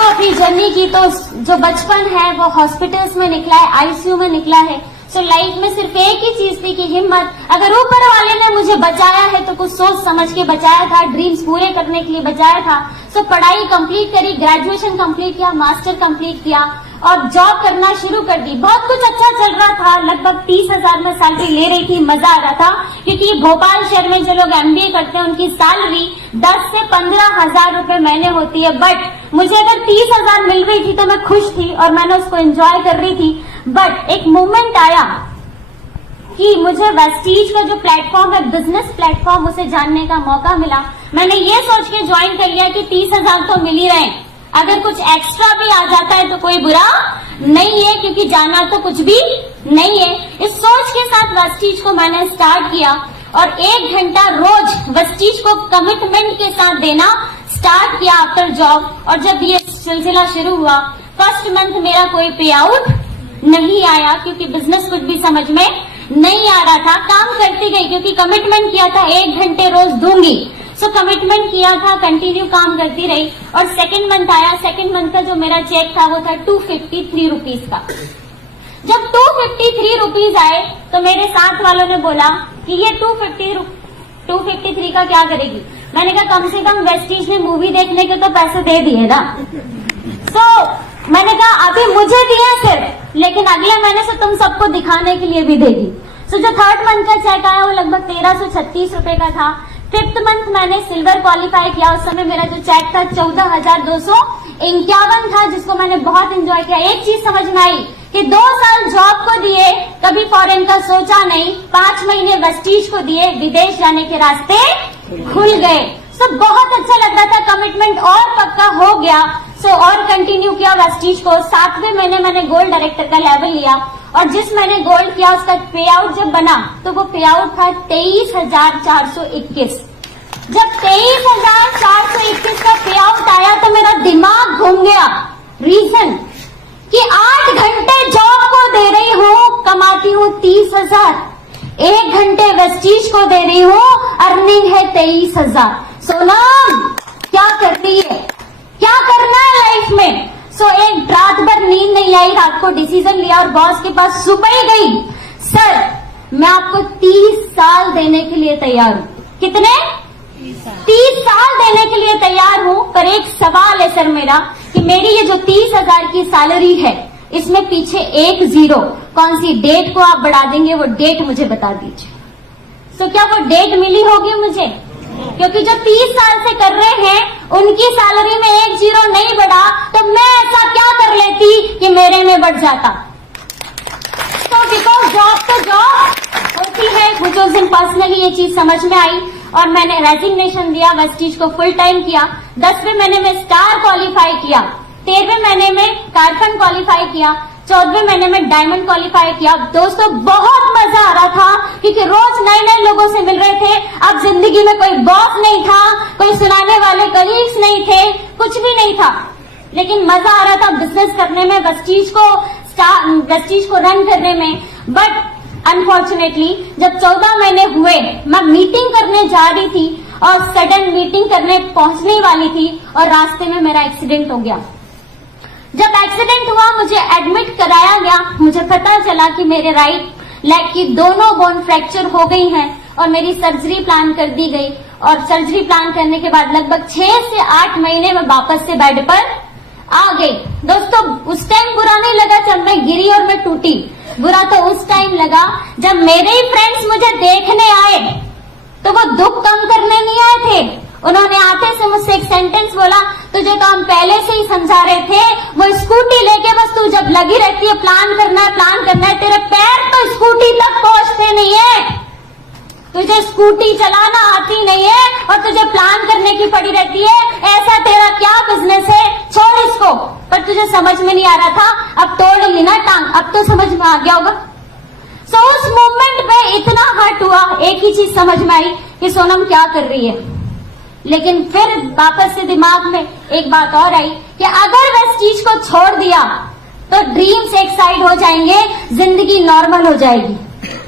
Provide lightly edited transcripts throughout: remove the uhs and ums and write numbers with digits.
करूँ अपनी जर्नी की, तो जो बचपन है वो हॉस्पिटल्स में निकला है, आईसीयू में निकला है। सो लाइफ में सिर्फ एक ही चीज थी कि हिम्मत। अगर ऊपर वाले ने मुझे बचाया है तो कुछ सोच समझ के बचाया था, ड्रीम्स पूरे करने के लिए बचाया था। सो पढ़ाई कंप्लीट करी, ग्रेजुएशन कंप्लीट किया, मास्टर कंप्लीट किया और जॉब करना शुरू कर दी। बहुत कुछ अच्छा चल रहा था, लगभग 30,000 में सैलरी ले रही थी, मजा आ रहा था। क्योंकि भोपाल शहर में जो लोग एमबीए करते हैं उनकी सैलरी 10 से 15,000 रुपए महीने होती है। बट मुझे अगर 30,000 मिल रही थी तो मैं खुश थी और मैंने उसको एंजॉय कर रही थी। बट एक मोमेंट आया कि मुझे वेस्टीज का जो प्लेटफॉर्म है, बिजनेस प्लेटफॉर्म, उसे जानने का मौका मिला। मैंने ये सोच के ज्वाइन कर लिया कि 30,000 तो मिल ही रहे, अगर कुछ एक्स्ट्रा भी आ जाता है तो कोई बुरा नहीं है, क्योंकि जाना तो कुछ भी नहीं है। इस सोच के साथ वेस्टीज को मैंने स्टार्ट किया और 1 घंटा रोज वेस्टीज को कमिटमेंट के साथ देना स्टार्ट किया आफ्टर जॉब। और जब ये सिलसिला शुरू हुआ, फर्स्ट मंथ मेरा कोई पे आउट नहीं आया, क्योंकि बिजनेस कुछ भी समझ में नहीं आ रहा था। काम करती गई क्योंकि कमिटमेंट किया था 1 घंटे रोज दूंगी। सो कमिटमेंट किया था, कंटिन्यू काम करती रही। और सेकंड मंथ आया, सेकंड मंथ का जो मेरा चेक था वो था 253 रुपीज का। जब 253 रुपीज आए तो मेरे साथ वालों ने बोला कि ये 253 का क्या करेगी। मैंने कहा कम से कम वेस्टीज ने मूवी देखने के तो पैसे दे दिए ना। सो मैंने कहा अभी मुझे दिए सिर्फ, लेकिन अगले महीने से तुम सबको दिखाने के लिए भी देगी। सो जो थर्ड मंथ का चेक आया वो लगभग 1336 रुपए का था। फिफ्थ मंथ मैंने सिल्वर क्वालिफाई किया। उस समय मेरा जो चेक था 14,251 था, जिसको मैंने बहुत एंजॉय किया। एक चीज समझ में आई कि 2 साल जॉब को दिए, कभी फॉरेन का सोचा नहीं, 5 महीने वेस्टीज को दिए, विदेश जाने के रास्ते खुल गए। सो बहुत अच्छा लग रहा था, कमिटमेंट और पक्का हो गया। सो और कंटिन्यू किया वेस्टीज को। 7वें महीने मैंने गोल्ड डायरेक्टर का लेवल लिया और जिस मैंने गोल्ड किया उसका पे आउट जब बना तो वो पे आउट था 23,421। जब 23,421 का पे आउट आया तो मेरा दिमाग घूम गया। रीजन कि 8 घंटे जॉब को दे रही हूँ, कमाती हूँ 30,000, 1 घंटे वेस्टीज को दे रही हूँ, अर्निंग है 23,000। सोनम क्या करती है, क्या करना है लाइफ में। सो एक रात भर नींद नहीं आई, रात को डिसीजन लिया और बॉस के पास सुबह ही गई, सर मैं आपको 30 साल देने के लिए तैयार हूँ। कितने? 30 साल देने के लिए तैयार हूँ, पर एक सवाल है सर मेरा कि मेरी ये जो 30,000 की सैलरी है इसमें पीछे एक जीरो, कौन सी डेट को आप बढ़ा देंगे वो डेट मुझे बता दीजिए। सो क्या वो डेट मिली होगी मुझे? क्योंकि जो 30 साल से कर रहे हैं उनकी सैलरी में एक जीरो नहीं बढ़ा, तो मैं ऐसा क्या कर लेती कि मेरे में बढ़ जाता। तो बिकॉज जॉब तो जॉब होती है। मुझे उस दिन पर्सनली ये चीज समझ में आई और मैंने रेजिग्नेशन दिया, वेस्टीज को फुल टाइम किया। 10वें महीने में स्टार क्वालिफाई किया, 13वें महीने में कारफन क्वालिफाई किया, 14वें महीने में डायमंड क्वालिफाई किया। दोस्तों बहुत मजा आ रहा था क्योंकि रोज नए नए लोगों से मिल रहे थे। अब जिंदगी में कोई बॉस नहीं था, कोई सुनाने वाले कलीग्स नहीं थे, कुछ भी नहीं था, लेकिन मजा आ रहा था बिजनेस करने में, वेस्टीज को रन करने में। बट अनफॉर्चुनेटली जब 14 महीने हुए, मैं मीटिंग करने जा रही थी और सडन मीटिंग करने पहुंचने वाली थी और रास्ते में मेरा एक्सीडेंट हो गया। जब एक्सीडेंट हुआ मुझे एडमिट कराया गया, मुझे पता चला कि मेरे राइट लेग की दोनों बोन फ्रैक्चर हो गई हैं और मेरी सर्जरी प्लान कर दी गई। और सर्जरी प्लान करने के बाद लगभग 6 से 8 महीने में वापस से बेड पर आ गई। दोस्तों उस टाइम बुरा नहीं लगा जब मैं गिरी और मैं टूटी, बुरा तो उस टाइम लगा जब मेरे ही फ्रेंड्स मुझे देखने आए तो वो दुख कम करने नहीं आए थे। उन्होंने आते से मुझसे एक सेंटेंस बोला, तुझे तो हम पहले से ही समझा रहे थे, वो स्कूटी लेके बस तू जब लगी रहती है प्लान करना है, तेरे पैर तो स्कूटी तक पहुंचते नहीं है, तुझे स्कूटी चलाना आती नहीं है और तुझे प्लान करने की पड़ी रहती है। ऐसा तेरा क्या बिजनेस है, छोड़ इसको। पर तुझे समझ में नहीं आ रहा था, अब तोड़ ली ना टांग, अब तो समझ में आ गया होगा। सो उस मोमेंट पे इतना हर्ट हुआ, एक ही चीज समझ में आई कि सोनम क्या कर रही है। लेकिन फिर वापस से दिमाग में एक बात और आई कि अगर वेस्टीज को छोड़ दिया तो ड्रीम्स एक साइड हो जाएंगे, जिंदगी नॉर्मल हो जाएगी।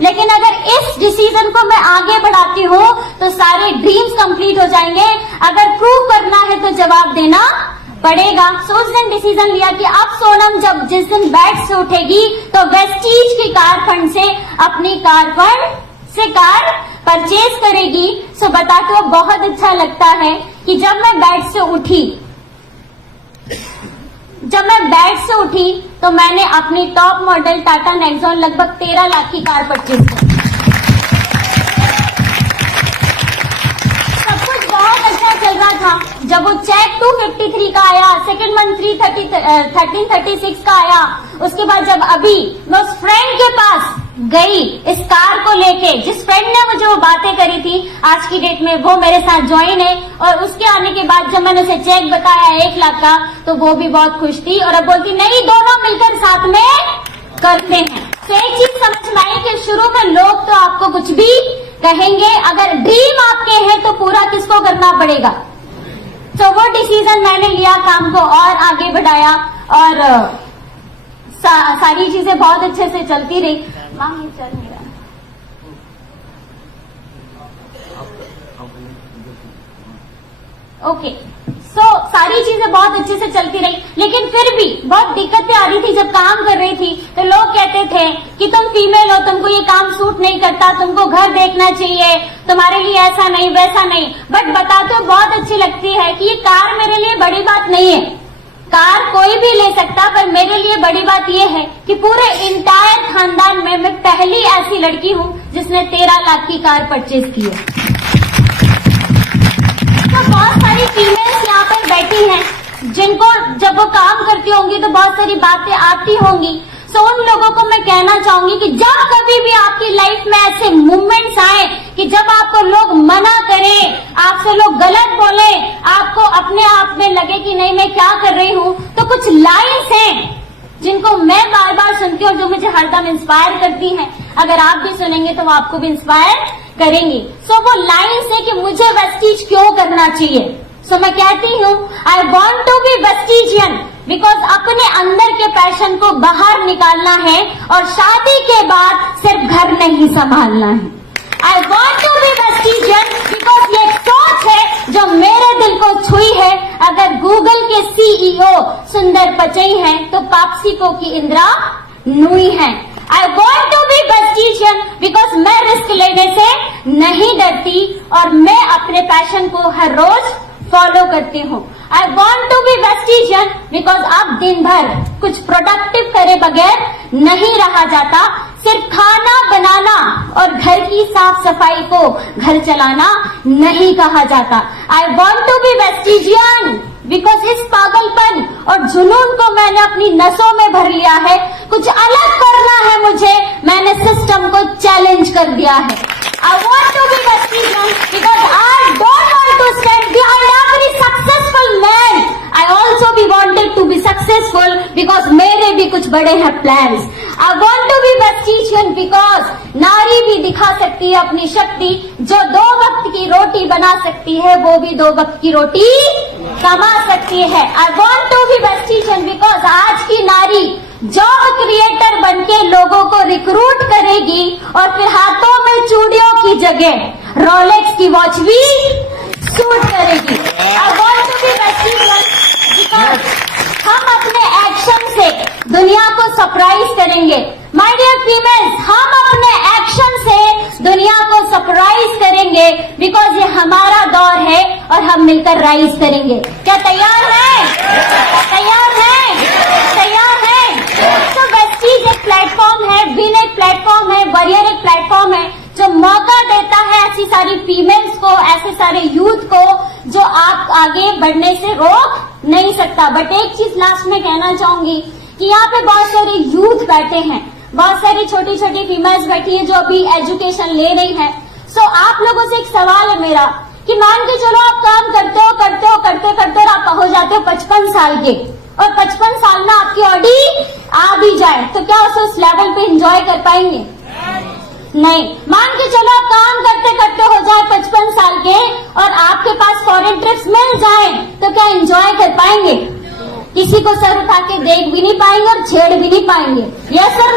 लेकिन अगर इस डिसीजन को मैं आगे बढ़ाती हूँ तो सारे ड्रीम्स कंप्लीट हो जाएंगे। अगर प्रूव करना है तो जवाब देना पड़ेगा। सो उस दिन डिसीजन लिया कि अब सोनम जब जिस दिन बेड से उठेगी तो वेस्टीज की कार फंड से अपनी कार फंड से कार परचेज करेगी। सो बता के बहुत अच्छा लगता है कि जब मैं बेड से उठी तो मैंने अपनी टॉप मॉडल टाटा नेक्सॉन लगभग 13 लाख की कार परचेज की। सब कुछ बहुत अच्छा चल रहा था। जब वो चेक 253 का आया, सेकंड मंथ 1336 का आया, उसके बाद जब अभी मैं उस फ्रेंड के पास गई इस कार को लेके, जिस फ्रेंड ने मुझे वो बातें करी थी, आज की डेट में वो मेरे साथ ज्वाइन है। और उसके आने के बाद जब मैंने उसे चेक बताया 1 लाख का, तो वो भी बहुत खुश थी और अब बोलती नहीं, दोनों मिलकर साथ में करते हैं। तो एक चीज समझ में आई कि शुरू में लोग तो आपको कुछ भी कहेंगे, अगर ड्रीम आपके हैं तो पूरा किसको करना पड़ेगा। तो वो डिसीजन मैंने लिया, काम को और आगे बढ़ाया और सारी चीजें बहुत अच्छे से चलती रही। माम ये चल नहीं रहा। ओके, सो सारी चीजें बहुत अच्छे से चलती रही, लेकिन फिर भी बहुत दिक्कतें आ रही थी। जब काम कर रही थी तो लोग कहते थे कि तुम फीमेल हो, तुमको ये काम सूट नहीं करता, तुमको घर देखना चाहिए, तुम्हारे लिए ऐसा नहीं वैसा नहीं। बट बताते हो बहुत अच्छी लगती है कि ये कार मेरे लिए बड़ी बात नहीं है, कार कोई भी ले सकता, पर मेरे लिए बड़ी बात यह है कि पूरे इंटायर खानदान में मैं पहली ऐसी लड़की हूं जिसने 13 लाख की कार परचेज की है। तो बहुत सारी फीमेल्स यहाँ पर बैठी हैं जिनको जब वो काम करती होंगी तो बहुत सारी बातें आती होंगी। सो उन लोगों को मैं कहना चाहूंगी कि जब कभी भी आपकी लाइफ में ऐसे मूवमेंट्स आए कि जब आपको लोग मना करें, आपसे लोग गलत बोले, आपको अपने आप में लगे कि नहीं मैं क्या कर रही हूँ, तो कुछ लाइन्स हैं जिनको मैं बार बार सुनती हूँ, जो मुझे हरदम इंस्पायर करती हैं। अगर आप भी सुनेंगे तो वो आपको भी इंस्पायर करेंगी। सो वो लाइन्स है कि मुझे वेस्टीज क्यों करना चाहिए। सो मैं कहती हूँ आई वॉन्ट टू बी वेस्टीजियन बिकॉज अपने अंदर के पैशन को बाहर निकालना है और शादी के बाद सिर्फ घर नहीं संभालना है। आई वॉन्ट टू बी वेस्टीजियन बिकॉज ये सोच है जो मेरे दिल को छुई है। अगर गूगल के CEO सुंदर पिचई हैं तो पाप्सिको की इंदिरा नूई है। आई वॉन्ट टू बी वेस्टीजियन बिकॉज मैं रिस्क लेने से नहीं डरती और मैं अपने पैशन को हर रोज फॉलो करती हूँ। आई वॉन्ट टू बी वेस्टीजियन बिकॉज अब दिन भर कुछ प्रोडक्टिव करे बगैर नहीं रहा जाता। सिर्फ खाना बनाना और घर की साफ सफाई को घर चलाना नहीं कहा जाता। आई वॉन्ट टू बी वेस्टीजियन बिकॉज इस पागलपन और जुनून को मैंने अपनी नसों में भर लिया है। कुछ अलग करना है मुझे, मैंने सिस्टम को चैलेंज कर दिया है। I want to be Vespigian because I don't want to stand behind every successful man. I also be wanted to be successful because मेरे भी कुछ बड़े हैं plans. I want to be Vespigian because नारी भी दिखा सकती है अपनी शक्ति। जो 2 वक्त की रोटी बना सकती है वो भी 2 वक्त की रोटी कमा सकती है। I want to be Vespigian because आज की नारी जॉब क्रिएटर बनके लोगों को रिक्रूट करेगी और फिर हाथों में चूड़ियों की जगह रोलेक्स की वॉच भी सूट करेगी। I want to be Vespigian because हम अपने एक्शन से दुनिया को सरप्राइज करेंगे। माय डियर फीमेल्स, हम अपने एक्शन से दुनिया को सरप्राइज करेंगे बिकॉज ये हमारा दौर है और हम मिलकर राइज करेंगे। क्या तैयार है? तैयार है? तैयार है? तो वेस्टीज एक प्लेटफॉर्म है, विन एक प्लेटफॉर्म है, वॉरियर एक प्लेटफॉर्म है जो मौका देता है ऐसी सारी फीमेल्स को, ऐसे सारे यूथ को जो आप आगे बढ़ने से रोक नहीं सकता। बट एक चीज लास्ट में कहना चाहूंगी कि यहाँ पे बहुत सारे यूथ बैठे हैं, बहुत सारी छोटी छोटी फीमेल्स बैठी है जो अभी एजुकेशन ले रही हैं। सो आप लोगों से एक सवाल है मेरा कि मान के चलो आप काम करते हो और आप हो जाते हो 55 साल के और 55 साल में आपकी ऑडी आ भी जाए तो क्या उस लेवल पे एंजॉय कर पाएंगे? नहीं। मान के चलो आप काम करते हो जाए 55 साल के और आपके पास फॉरेन ट्रिप्स मिल जाए तो क्या एंजॉय कर पाएंगे? किसी को सर उठा के देख भी नहीं पाएंगे और छेड़ भी नहीं पाएंगे। Yes sir?